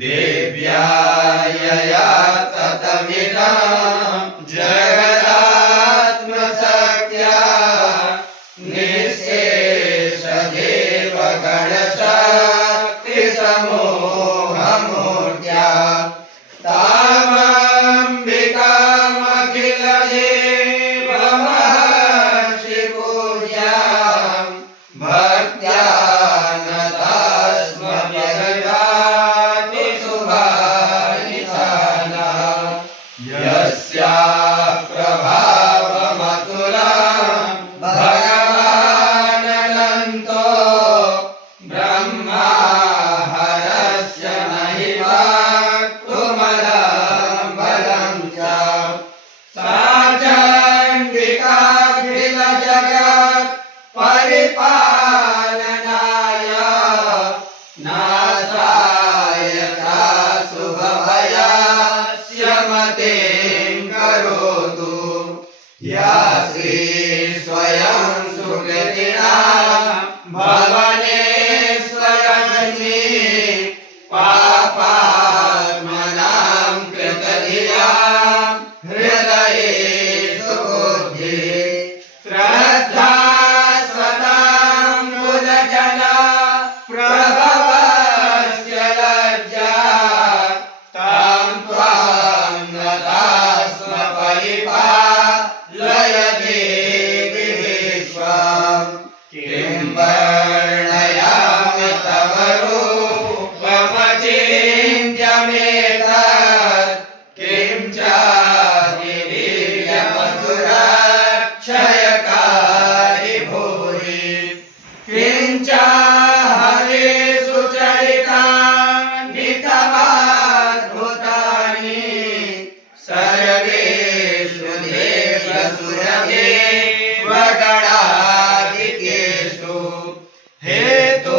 देव्यायया ततमिदं जगदात्मसत्या निःशेष देवगणशक्तिसमूहमूर्त्या तामम्बिकामखिलदेवमहर्षिपूज्यां भक्त्या नतास्मभ्यददाति शुभानिशाना यस्या प्रभावमतुलं भगवानन्तो ब्रह्मा हरस्य नहि वक्तुमलं बलं च सा चण्डिकाखिलजगत् परिपालनाय नाशाय च शुभभयस्य मतिं करोतु या श्री स्वयं सुकृतिना भवनेश्वरश्री पापात्मनां कृतधिया हृदये सुबुद्धि श्रद्धा स्वतां कुलजना प्रभवस्य लज्जा तां त्वां नतास्म परिपालय देवि विश्वम् किं वर्णयामि तव रूपमचिन्त्यमेतत् किं चापि दिव्यमसुरक्षयकारि भूरि किं चाहरे सुचरितानि तवाद्भुतानि सर्वेषु देवसुरदेवगणादिकेषु हेतु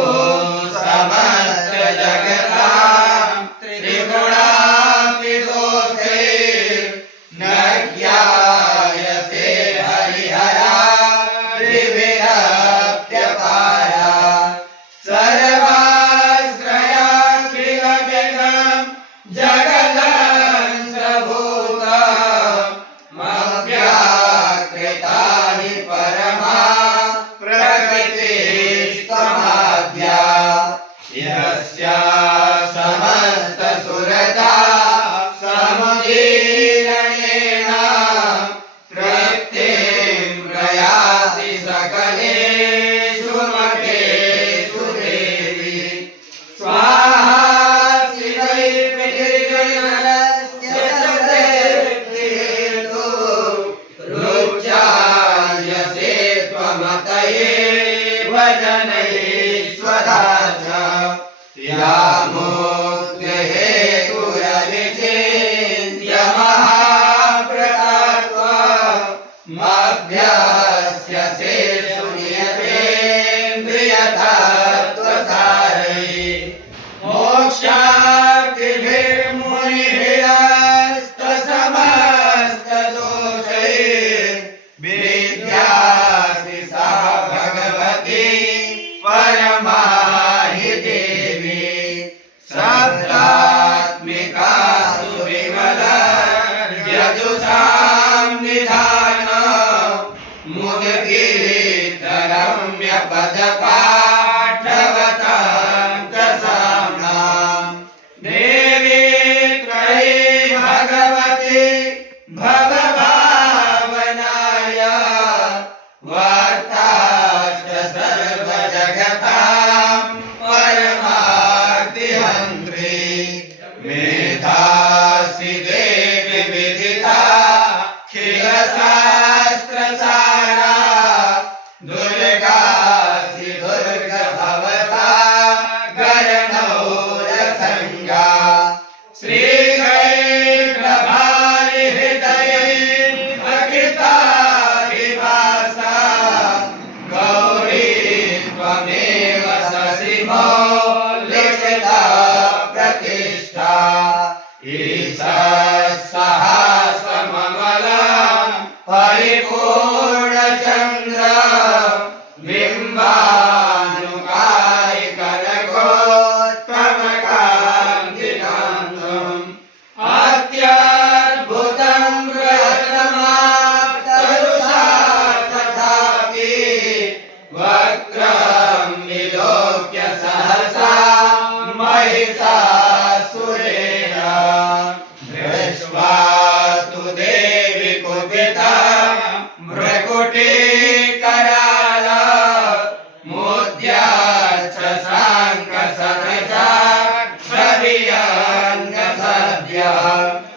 समस्त जगतां त्रिगुणापि दोषे न ज्ञायसे हरिहरा विविरप्यपारा सर्वाश्रयाखिलजगं जगदंशभूतमव्याकृता हि परमा प्रकृतिस्तमाद्या यस्या समस्तसुरता समुदीरणेन तृप्तिं प्रयाति सकलेषु मठेषु देवी स्वाहा शिवै पृथिवीर्यस्य च तृप्तिहेतु रुच्यायसे त्वमतये भजनैश्वराच या मुक्तिहेतुरविचिन्त्य महाप्रतात्वमभ्यस्यसे सुनियतेन्द्रियतत्त्वसारैः मोक्षार्थिभिर्मुनिभिरस्तसमस्तदोषैः विद्यासि सा भगवती परमा हि देवी सप्तात्मिका सुविमलयजुषां निधान मुदगीतरम्यपदपाठवतां च साम्नां देवी त्रयी भगवती भवभावनाय वार्ताश्च सर्वजगतां परमार्तिहन्त्री मेधासि देवि विदिता खिलशास्त्रसारा दुर्गासि दुर्गभवसागरनौरसंज्ञा श्रीहरिप्रभारिहृदये अकृतारिवासा गौरी त्वमेव शशिमौलिकता प्रतिष्ठा ईशसहस्रममला परिपूर्णचन्द्र बिम्बानुकाय कनकोत्तमकान्तिना सुरेया दृष्ट्वा तु देवी कुपिता भ्रकुटी कराला मुद्याच्च साङ्क सदृशा क्षरियङ्ग सद्यः